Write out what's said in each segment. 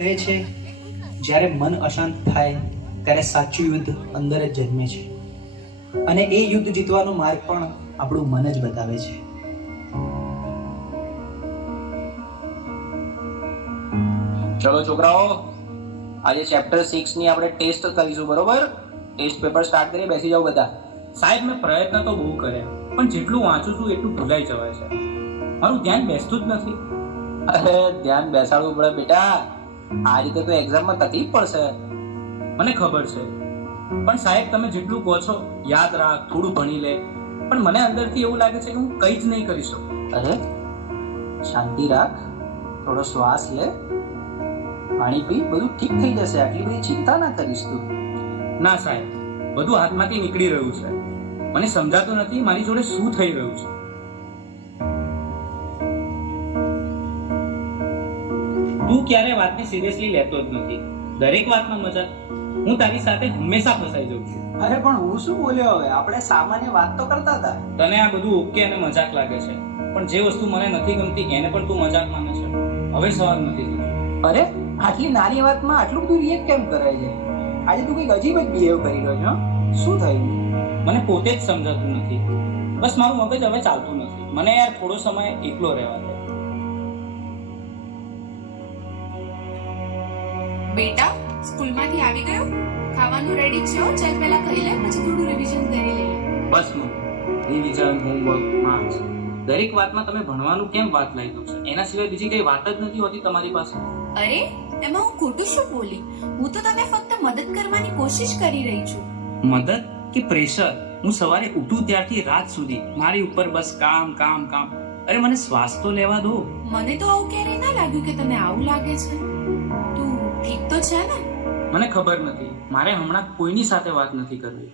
કહે છે જ્યારે મન અશાંત થાય ત્યારે સાચું યુદ્ધ અંદર જ જન્મે છે અને એ યુદ્ધ જીતવાનો માર્ગ પણ આપણું મન જ બતાવે છે. ચલો છોકરાઓ, આજે ચેપ્ટર 6 ની આપણે ટેસ્ટ કરીશું, બરોબર? ટેસ્ટ પેપર સ્ટાર્ટ કરીએ, બેસી જાઓ બધા. સાહેબ, મેં પ્રયત્ન તો બહુ કર્યા, પણ જેટલું વાંચું છું એટલું ભૂલાઈ જવાય છે. મારું ધ્યાન બેસતું જ નથી. અરે ધ્યાન બેસાડવું પડે બેટા, આ રીતે તો એક્ઝામમાં તકલીફ પડશે. મને ખબર છે, પણ સાહેબ તમે જેટલું કહો છો યાદ રાખ, થોડું ભણી લે, પણ મને અંદરથી એવું લાગે છે કે હું કંઈ જ નહીં કરી શકું. અરે શાંતિ રાખ, થોડો શ્વાસ લે, પાણી પી, બધું ઠીક થઈ જશે. આટલી બધી ચિંતા ના કરીશ તું. ના સાહેબ, બધું હાથમાંથી નીકળી રહ્યું છે. મને સમજાતું નથી મારી જોડે શું થઈ રહ્યું છે. તું ક્યારે વાતને સિરિયસલી લેતો જ નથી, દરેક વાતમાં મજાક. હું તારી સાથે હંમેશા ફસાઈ જાઉં છું. અરે પણ હું શું બોલ્યો? હવે આપણે સામાન્ય વાત તો કરતા હતા. તને આ બધું ઓકે અને મજાક લાગે છે, પણ જે વસ્તુ મને નથી ગમતી એને પણ તું મજાક માને છે. હવે સવાલ નથી થતો. અરે આટલી નાની વાતમાં આટલું બધું રિએક્ટ કેમ કરાય છે? આજે તું કંઈક અજીબ જ બિહેવ કરી રહ્યો છો. શું થયું? મને પોતે જ સમજાતું નથી. બસ મારું મગજ હવે ચાલતું નથી. મને યાર થોડો સમય એકલો રહેવા દે. બેટા, સ્કૂલમાંથી આવી ગયો? ખાવાનું રેડી છે? ચાલ પહેલા ખાઈ લે, પછી થોડું રિવિઝન કરી લઈએ. બસ રિવિઝન, હોમવર્ક, માર્ક્સ, દરેક વાતમાં તમે ભણવાનું કેમ વાત લઈ દો છો? એના સિવાય બીજી કઈ વાત જ નથી હોતી તમારી પાસે. અરે એમાં હું ખોટું શું બોલી? હું તો તને ફક્ત મદદ કરવાની કોશિશ કરી રહી છું. મદદ કે પ્રેશર? હું સવારે ઉઠું ત્યારથી રાત સુધી મારી ઉપર બસ કામ કામ કામ. અરે મને શ્વાસ તો લેવા દો. મને તો આવું ક્યારેય ના લાગ્યું કે તને આવું લાગે છે. તું ઠીક તો છે ને? મને ખબર નથી, મારે હમણાં કોઈની સાથે વાત નથી કરવી.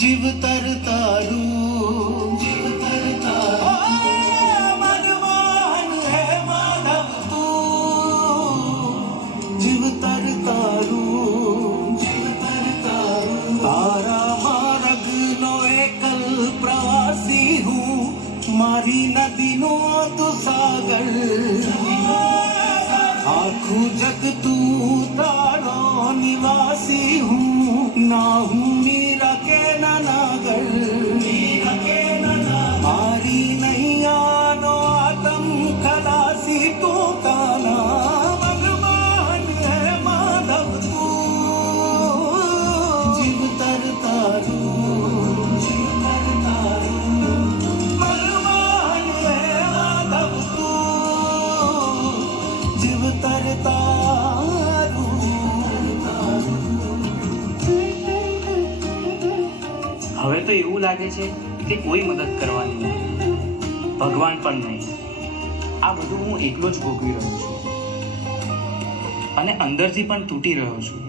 જીવ તર તારું, જીવ તર તારું, મનમોહન હે માધવ તું, જીવ તર તારું, જીવ તર તારું. તારા માર્ગનો એકલ પ્રવાસી હું, મારી નદીનો તું સાગર, આખું જગ તું તારો નિવાસી હું, ના હું મીરા કે નાગર, મારી નૈયાનો આતમ ખલાસી તું કાના, ભગવાન હે માધવ તું, જીવ તર તારું, જીવ તર તારું, ભગવાન હે માધવ તું, જીવ તર તારું. હવે તો એવું લાગે છે કે કોઈ મદદ કરવાની નથી, ભગવાન પણ નહીં. આ બધું હું એકલો જ ભોગવી રહ્યો છું અને અંદરથી પણ તૂટી રહ્યો છું.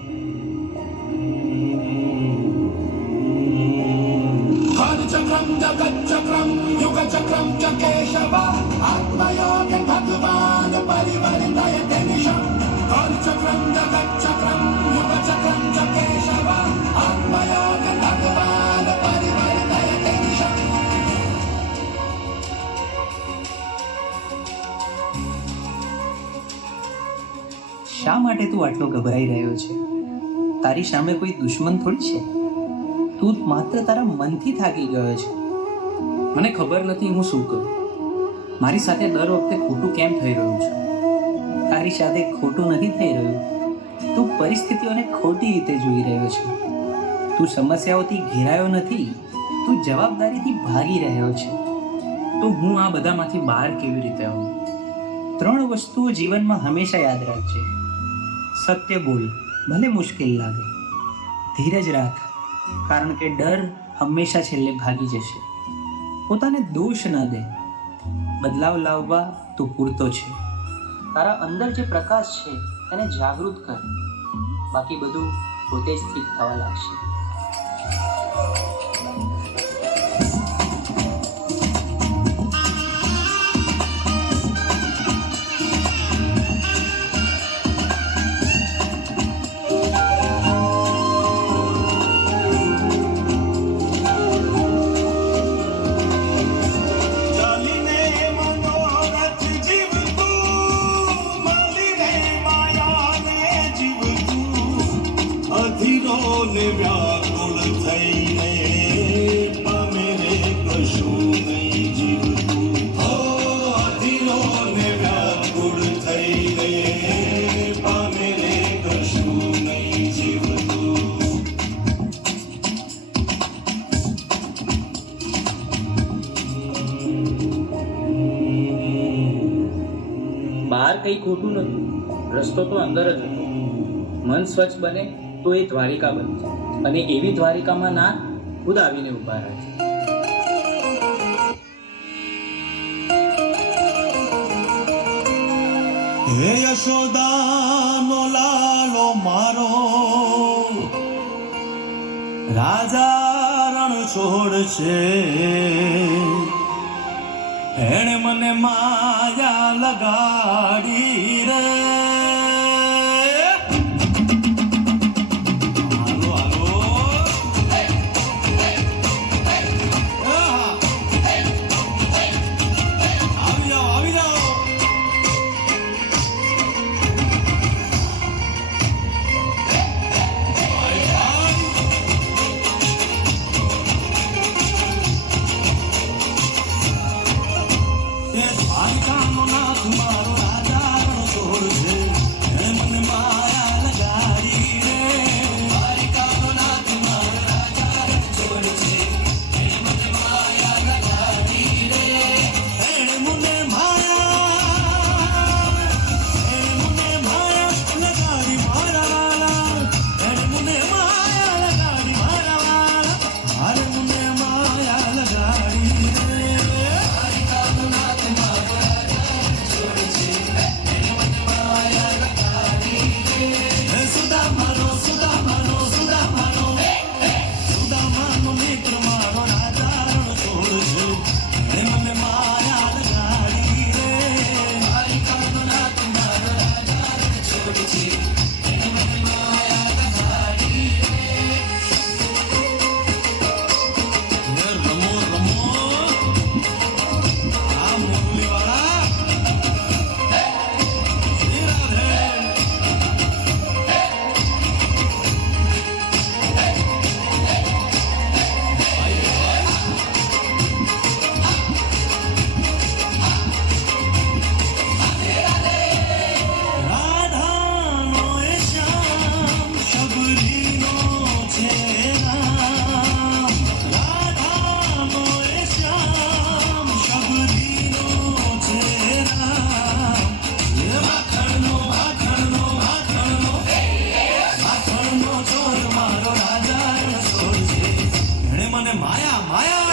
ચક્રમ જગત ચક્રમ યુગ ચક્રમ ચકેશવ આત્મયોગે ભગવાન પરિવર્તય તેનિશમ. ચક્રમ જગત ચક્રમ યુગ ચક્રમ ચકેશવ આત્મયોગે ભગવાન પરિવર્તય તેનિશમ. શા માટે તું આટલો ગભરાઈ રહ્યો છે? તારી સામે કોઈ દુશ્મન થોડી છે. તું માત્ર તારા મનથી થાકી ગયો છે. મને ખબર નથી હું શું કરું. મારી સાથે દર વખતે ખોટું કેમ થઈ રહ્યું છે? તારી સાથે ખોટું નથી થઈ રહ્યું, તું પરિસ્થિતિઓને ખોટી રીતે જોઈ રહ્યો છે. તું સમસ્યાઓથી ઘેરાયો નથી, તું જવાબદારીથી ભાગી રહ્યો છે. તો હું આ બધામાંથી બહાર કેવી રીતે આવું? 3 વસ્તુઓ જીવનમાં હંમેશા યાદ રાખજે. સત્ય બોલ, ભલે મુશ્કેલ લાગે. ધીરજ રાખ, કારણ કે ડર હંમેશા છેલ્લે ભાગી જશે. પોતાને દોષ ન દે, બદલાવ લાવવા તું પૂરતો છે. તારા અંદર જે પ્રકાશ છે એને જાગૃત કર, બાકી બધું પોતે જ ઠીક થવા લાગશે. કંઈ ખોટું નહોતું. રસ્તો તો અંદર જ હતો. મન સ્વચ્છ બને તો એ દ્વારિકા બને છે, અને એવી દ્વારિકામાં ના ખુદ આવીને ઊભા રહે છે. હે યશોદાનો લાલો મારો, રાજા રણ છોડ છે. એણે મને માયા લગાડી રે. હાલો હાલો, આવી જાઓ આવી જાઓ. દ્વારિકાનો નાથ મારો રાજા રણ છોડ છે. એણે મને માયા લગાડી રે. દ્વારિકાનો નાથ મારો રાજા રણ છોડ છે. એણે મને માયા લગાડી રે. એણે મને માયા લગાડી મારા વાલા. એણે મને માયા લગાડી મારા વાલા. મારે મને માયા લગાડી રે. દ્વારિકાનો નાથ મારો સુદામાનો સુદામાનો સુદામાનો સુદામાનો મિત્ર મારો રાજા રણ છોડ છે. એણે મને માયા લગાડી રે. દ્વારિકાનો નાથ મારો રાજા રણ છોડ છે. એણે મને માયા લગાડી રે. રમો રમો આ મુરલીવાળા. શ્રી રાધે. રાધાનો એ શ્યામ શબરીનો છે નામ. રાધાનો એ શ્યામ શબરીનો છે નામ. એ માખણનો માખણનો માખણનો માખણનો ચોર મારો રાજા રણ છોડ છે. એણે મને માયા માયા